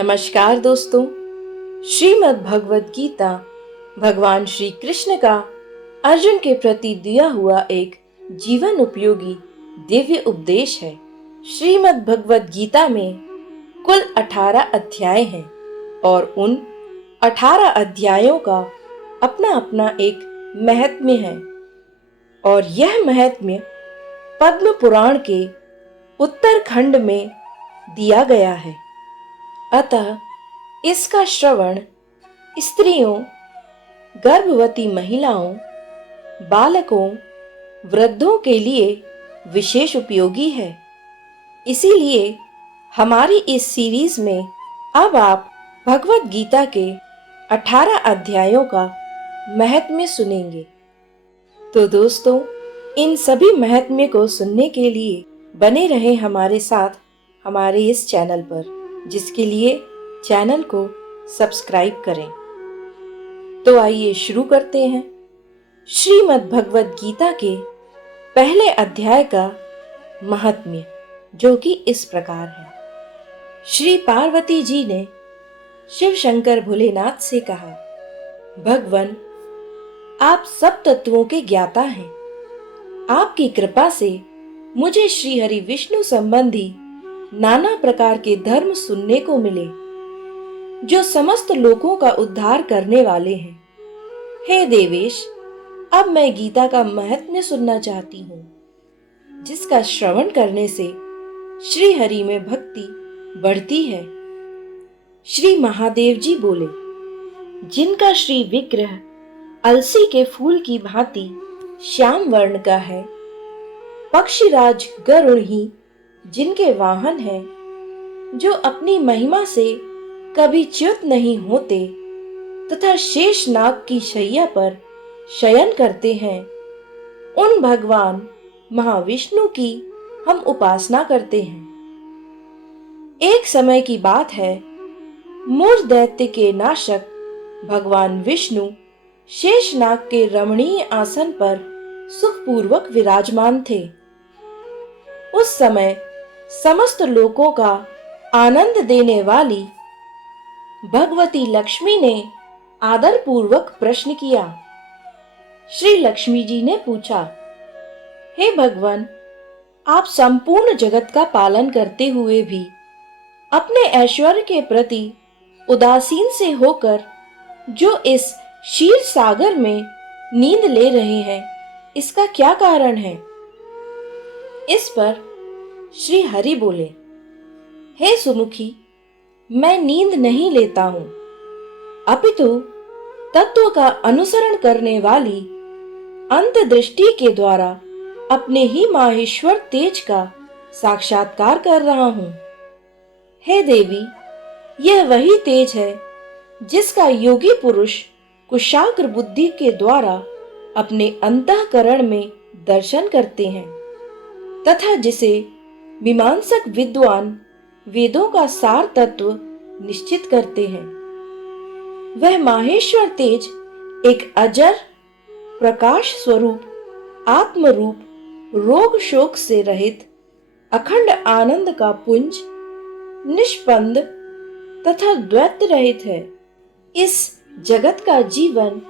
नमस्कार दोस्तों। श्रीमद् भगवद गीता भगवान श्री कृष्ण का अर्जुन के प्रति दिया हुआ एक जीवन उपयोगी दिव्य उपदेश है। श्रीमद् भगवद गीता में कुल 18 अध्याय हैं और उन 18 अध्यायों का अपना अपना एक महात्म्य है और यह महात्म्य पद्म पुराण के उत्तरखंड में दिया गया है। अतः इसका श्रवण स्त्रियों, गर्भवती महिलाओं, बालकों, वृद्धों के लिए विशेष उपयोगी है। इसीलिए हमारी इस सीरीज में अब आप भगवद गीता के 18 अध्यायों का महात्म्य सुनेंगे। तो दोस्तों, इन सभी महात्म्य को सुनने के लिए बने रहे हमारे साथ हमारे इस चैनल पर, जिसके लिए चैनल को सब्सक्राइब करें। तो आइए शुरू करते हैं। श्रीमद् भगवद गीता के पहले अध्याय का महात्म्य, जो कि इस प्रकार है। श्री पार्वती जी ने शिव शंकर भोलेनाथ से कहा, भगवान, आप सब तत्वों के ज्ञाता हैं। आपकी कृपा से मुझे श्री हरि विष्णु संबंधी नाना प्रकार के धर्म सुनने को मिले, जो समस्त लोगों का उद्धार करने वाले हैं। हे देवेश, अब मैं गीता का महात्म्य सुनना चाहती हूँ, जिसका श्रवण करने से श्री हरि में भक्ति बढ़ती है। श्री महादेव जी बोले, जिनका श्री विग्रह अलसी के फूल की भांति श्याम वर्ण का है, पक्षीराज गरुड़ ही जिनके वाहन हैं, जो अपनी महिमा से कभी च्युत नहीं होते तथा शेष नाग की शैया पर शयन करते हैं, उन भगवान महाविष्णु की हम उपासना करते हैं। एक समय की बात है, मूर्ख दैत्य के नाशक भगवान विष्णु शेषनाग के रमणीय आसन पर सुखपूर्वक विराजमान थे। उस समय समस्त लोकों का आनंद देने वाली भगवती लक्ष्मी ने आदर पूर्वक प्रश्न किया। श्री लक्ष्मी जी ने पूछा, हे भगवान, आप संपूर्ण जगत का पालन करते हुए भी अपने ऐश्वर्य के प्रति उदासीन से होकर जो इस क्षीर सागर में नींद ले रहे हैं, इसका क्या कारण है? इस पर श्री हरि बोले, हे सुमुखी, मैं नींद नहीं लेता हूं, अपितु तत्व का अनुसरण करने वाली अंतदृष्टि के द्वारा अपने ही माहेश्वर तेज का साक्षात्कार कर रहा हूं। हे देवी, यह वही तेज है जिसका योगी पुरुष कुशाग्र बुद्धि के द्वारा अपने अंतःकरण में दर्शन करते हैं तथा जिसे मीमांसक विद्वान वेदों का सार तत्व निश्चित करते हैं। वह माहेश्वर तेज एक अजर प्रकाश स्वरूप, आत्म रूप, रोग शोक से रहित अखंड आनंद का पुंज, निष्पंद तथा द्वैत रहित है। इस जगत का जीवन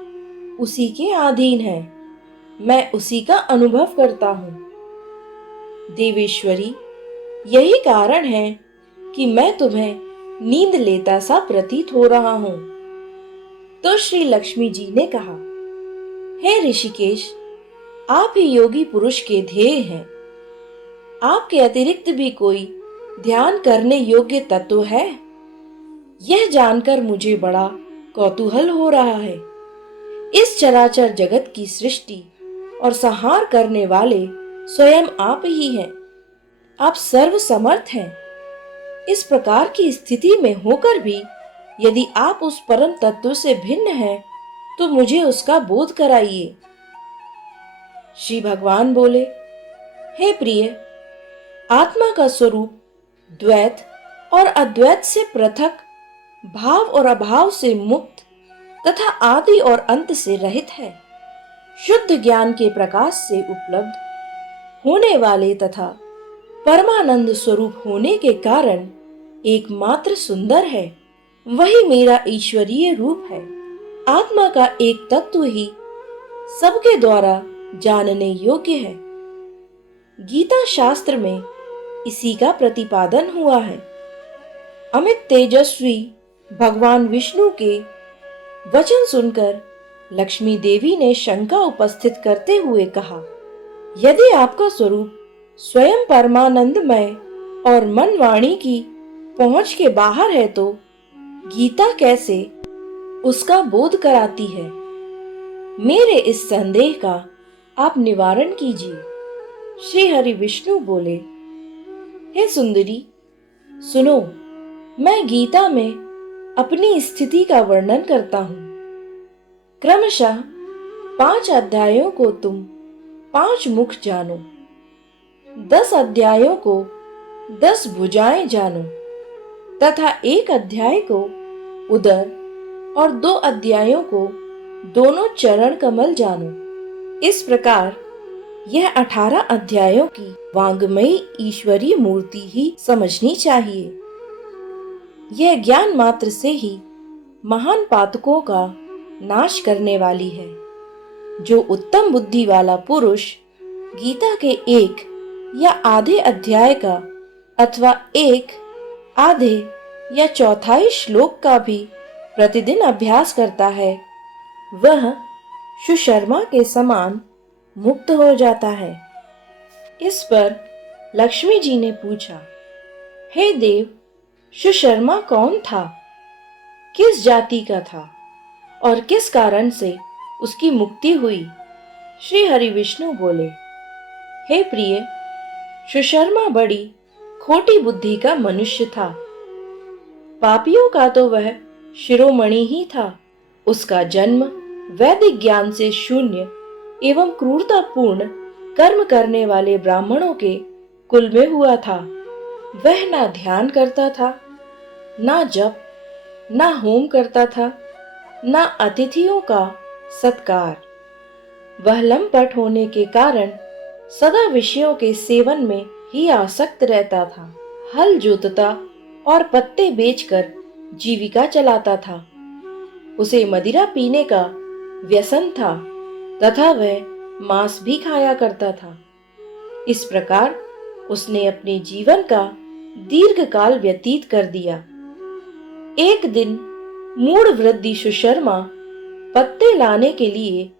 उसी के अधीन है। मैं उसी का अनुभव करता हूँ। देवेश्वरी, यही कारण है कि मैं तुम्हें नींद लेता सा प्रतीत हो रहा हूं। तो श्री लक्ष्मी जी ने कहा, हे ऋषिकेश, आप ही योगी पुरुष के ध्येय हैं। आपके अतिरिक्त भी कोई ध्यान करने योग्य तत्व है? यह जानकर मुझे बड़ा कौतूहल हो रहा है। इस चराचर जगत की सृष्टि और संहार करने वाले स्वयं आप ही हैं। आप सर्व समर्थ हैं। इस प्रकार की स्थिति में होकर भी यदि आप उस परम तत्व से भिन्न हैं, तो मुझे उसका बोध कराइए। श्री भगवान बोले, हे प्रिय, आत्मा का स्वरूप द्वैत और अद्वैत से पृथक, भाव और अभाव से मुक्त तथा आदि और अंत से रहित है। शुद्ध ज्ञान के प्रकाश से उपलब्ध होने वाले तथा परमानंद स्वरूप होने के कारण एकमात्र सुंदर है। वही मेरा ईश्वरीय रूप है। आत्मा का एक तत्व ही सबके द्वारा जानने योग्य है। गीता शास्त्र में इसी का प्रतिपादन हुआ है। अमित तेजस्वी भगवान विष्णु के वचन सुनकर लक्ष्मी देवी ने शंका उपस्थित करते हुए कहा, यदि आपका स्वरूप स्वयं परमानंदमय और मन वाणी की पहुंच के बाहर है तो गीता कैसे उसका बोध कराती है? मेरे इस संदेह का आप निवारण कीजिए। श्री हरि विष्णु बोले, हे सुंदरी, सुनो, मैं गीता में अपनी स्थिति का वर्णन करता हूं। क्रमशः 5 अध्यायों को तुम 5 मुख जानो, 10 अध्यायों को 10 भुजाएं जानो तथा 1 अध्याय को उदर और 2 अध्यायों को दोनों चरण कमल जानो। इस प्रकार यह 18 अध्यायों की वांग्मयी ईश्वरीय मूर्ति ही समझनी चाहिए। यह ज्ञान मात्र से ही महान पातकों का नाश करने वाली है। जो उत्तम बुद्धि वाला पुरुष गीता के 1 या आधे अध्याय का अथवा 1 आधे या चौथाई श्लोक का भी प्रतिदिन अभ्यास करता है, वह सुशर्मा के समान मुक्त हो जाता है। इस पर लक्ष्मी जी ने पूछा, हे देव, सुशर्मा कौन था? किस जाति का था और किस कारण से उसकी मुक्ति हुई? श्री हरि विष्णु बोले, हे प्रिय, सुशर्मा बड़ी खोटी बुद्धि का मनुष्य था। पापियों का तो वह शिरोमणि ही था। उसका जन्म वैदिक ज्ञान से शून्य एवं क्रूरतापूर्ण कर्म करने वाले ब्राह्मणों के कुल में हुआ था। वह ना ध्यान करता था, ना जप, ना होम करता था, ना अतिथियों का सत्कार। वह लंपट होने के कारण सदा विषयों के सेवन में ही आसक्त रहता था। हल जोतता और पत्ते बेचकर जीविका चलाता था। उसे मदिरा पीने का व्यसन था तथा वह मांस भी खाया करता था। इस प्रकार उसने अपने जीवन का दीर्घ काल व्यतीत कर दिया। एक दिन मूढ़ वृद्धि सुशर्मा पत्ते लाने के लिए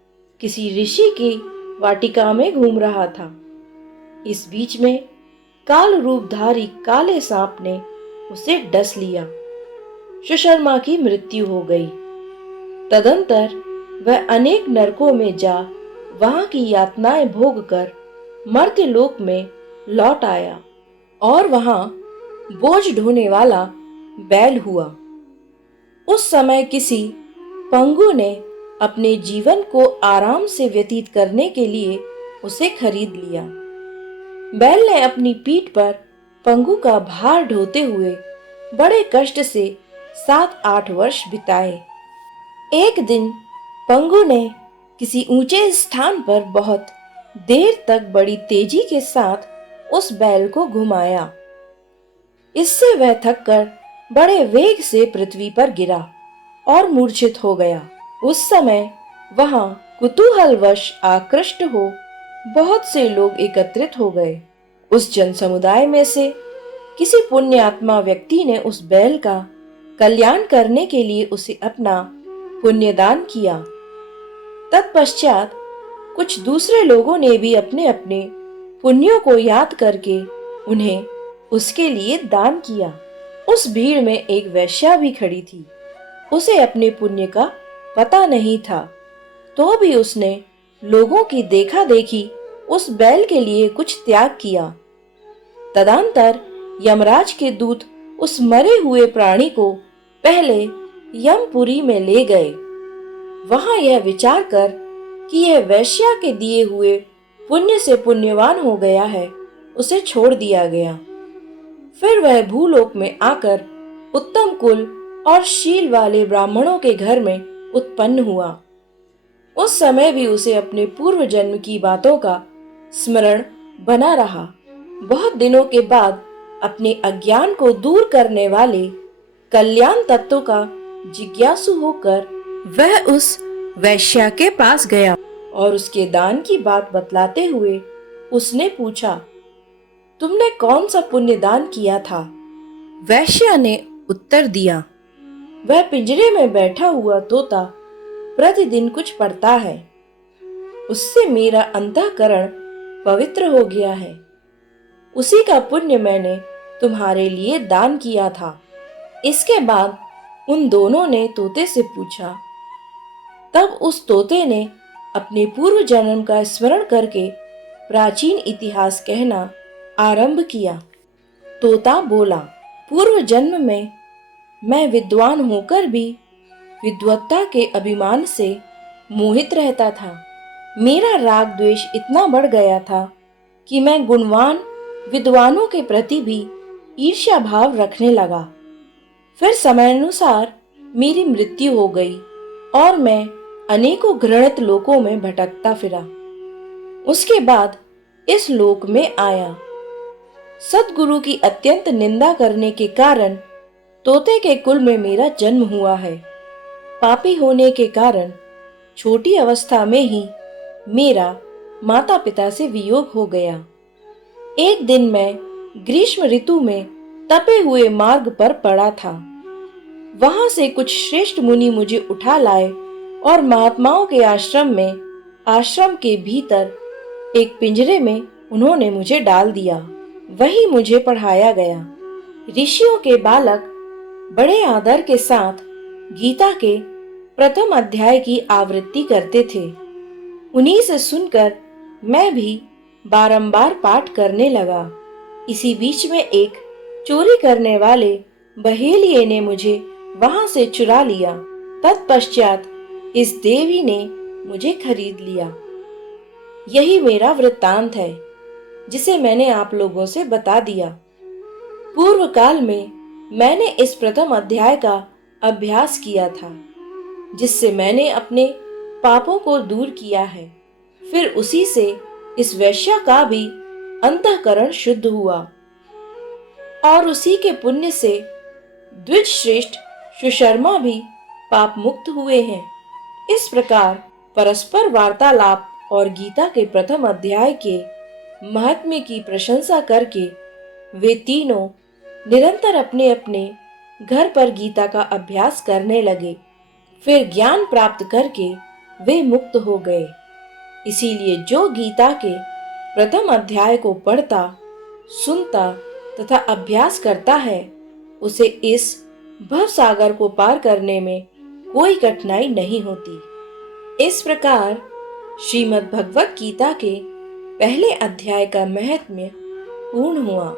किसी ऋषि की वाटिका में घूम रहा था। इस बीच में काल रूपधारी काले सांप ने उसे डस लिया। सुशर्मा की मृत्यु हो गई। तदंतर वह अनेक नरकों में जा वहां की यातनाएं भोग कर मर्त्यलोक में लौट आया और वहां बोझ ढोने वाला बैल हुआ। उस समय किसी पंगु ने अपने जीवन को आराम से व्यतीत करने के लिए उसे खरीद लिया। बैल ने अपनी पीठ पर पंगु का भार ढोते हुए बड़े कष्ट से 7-8 वर्ष बिताए। एक दिन पंगु ने किसी ऊंचे स्थान पर बहुत देर तक बड़ी तेजी के साथ उस बैल को घुमाया। इससे वह थककर बड़े वेग से पृथ्वी पर गिरा और मूर्छित हो गया। उस समय वहां कुतूहलवश आकृष्ट हो बहुत से लोग एकत्रित हो गए। उस जन समुदाय में से किसी पुण्यात्मा व्यक्ति ने उस बैल का कल्याण करने के लिए उसे अपना पुण्यदान किया। तत्पश्चात कुछ दूसरे लोगों ने भी अपने अपने पुण्यों को याद करके उन्हें उसके लिए दान किया। उस भीड़ में एक वैश्या भी खड़ी थी। उसे अपने पुण्य का पता नहीं था, तो भी उसने लोगों की देखा देखी उस बैल के लिए कुछ त्याग किया। तदंतर यमराज के दूत उस मरे हुए प्राणी को पहले यमपुरी में ले गए। वहां यह विचार कर कि यह वैश्या के दिए हुए पुण्य से पुण्यवान हो गया है, उसे छोड़ दिया गया। फिर वह भूलोक में आकर उत्तम कुल और शील वाले ब्राह्मणों के घर में उत्पन्न हुआ। उस समय भी उसे अपने पूर्व जन्म की बातों का स्मरण बना रहा। बहुत दिनों के बाद अपने अज्ञान को दूर करने वाले कल्याण तत्व का जिज्ञासु होकर वह उस वैश्या के पास गया और उसके दान की बात बतलाते हुए उसने पूछा, तुमने कौन सा पुण्य दान किया था? वैश्या ने उत्तर दिया, वह पिंजरे में बैठा हुआ तोता प्रतिदिन कुछ पढ़ता है, उससे मेरा अंतःकरण पवित्र हो गया है। उसी का पुण्य मैंने तुम्हारे लिए दान किया था। इसके बाद उन दोनों ने तोते से पूछा। तब उस तोते ने अपने पूर्व जन्म का स्मरण करके प्राचीन इतिहास कहना आरंभ किया। तोता बोला, पूर्व जन्म में मैं विद्वान होकर भी विद्वत्ता के अभिमान से मोहित रहता था। मेरा राग द्वेष इतना बढ़ गया था कि मैं गुणवान विद्वानों के प्रति भी ईर्ष्या भाव रखने लगा। फिर समयानुसार मेरी मृत्यु हो गई और मैं अनेकों घृणित लोकों में भटकता फिरा। उसके बाद इस लोक में आया। सद्गुरु की अत्यंत निंदा करने के कारण तोते के कुल में मेरा जन्म हुआ है। पापी होने के कारण छोटी अवस्था में ही मेरा माता पिता से वियोग हो गया। एक दिन मैं ग्रीष्म ऋतु में तपे हुए मार्ग पर पड़ा था। वहां से कुछ श्रेष्ठ मुनि मुझे उठा लाए और महात्माओं के आश्रम के भीतर एक पिंजरे में उन्होंने मुझे डाल दिया। वहीं मुझे पढ़ाया गया। ऋषियों के बालक बड़े आदर के साथ गीता के प्रथम अध्याय की आवृत्ति करते थे। उन्हीं से सुनकर मैं भी बारंबार पाठ करने लगा। इसी बीच में एक चोरी करने वाले बहेलिये ने मुझे वहां से चुरा लिया। तत्पश्चात इस देवी ने मुझे खरीद लिया। यही मेरा वृत्तांत है जिसे मैंने आप लोगों से बता दिया। पूर्व काल में मैंने इस प्रथम अध्याय का अभ्यास किया था, जिससे मैंने अपने पापों को दूर किया है। फिर उसी से इस वैश्या का भी अंतःकरण शुद्ध हुआ और उसी के पुण्य से द्विज श्रेष्ठ सुशर्मा भी पाप मुक्त हुए हैं। इस प्रकार परस्पर वार्तालाप और गीता के प्रथम अध्याय के महात्म्य की प्रशंसा करके वे तीनों निरंतर अपने अपने घर पर गीता का अभ्यास करने लगे। फिर ज्ञान प्राप्त करके वे मुक्त हो गए। इसीलिए जो गीता के प्रथम अध्याय को पढ़ता, सुनता तथा अभ्यास करता है, उसे इस भव सागर को पार करने में कोई कठिनाई नहीं होती। इस प्रकार श्रीमद् भगवत गीता के पहले अध्याय का महात्म्य पूर्ण हुआ।